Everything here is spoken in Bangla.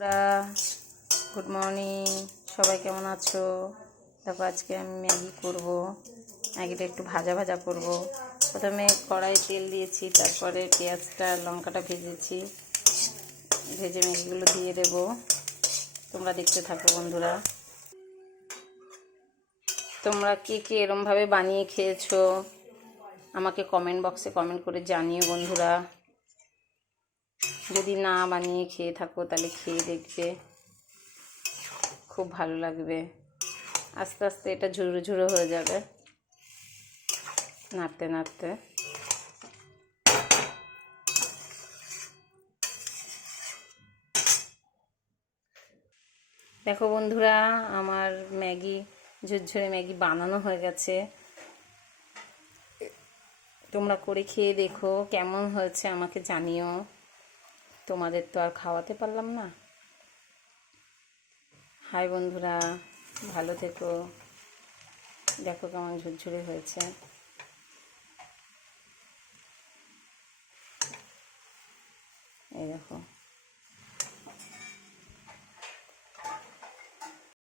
বন্ধুরা, গুড মর্নিং। সবাই কেমন আছো? দেখো, আজকে আমি ম্যাগি করব। ম্যাগিটা একটু ভাজা ভাজা করব। প্রথমে কড়াই তেল দিয়েছি, তারপরে পেঁয়াজটা লঙ্কাটা ভেজেছি, ভেজে ম্যাগিগুলো দিয়ে দেব। তোমরা দেখতে থাকো বন্ধুরা। তোমরা কে কে এরমভাবে বানিয়ে খেয়েছো আমাকে কমেন্ট বক্সে কমেন্ট করে জানিও বন্ধুরা। যদি না বানিয়ে খেয়ে থাকো তাহলে খেয়ে দেখবে, খুব ভালো লাগবে। আস্তে আস্তে এটা ঝুরো ঝুরো হয়ে যাবে নাড়তে নাড়তে। দেখো বন্ধুরা, আমার ম্যাগি, ঝুরঝুরে ম্যাগি বানানো হয়ে গেছে। তোমরা করে খেয়ে দেখো কেমন হয়েছে, আমাকে জানিও। তোমাদের তো আর খাওয়াতে পারলাম না। হাই বন্ধুরা, ভালো থেকো। দেখো কেমন ঝুরঝুরে হয়েছে। এই দেখো।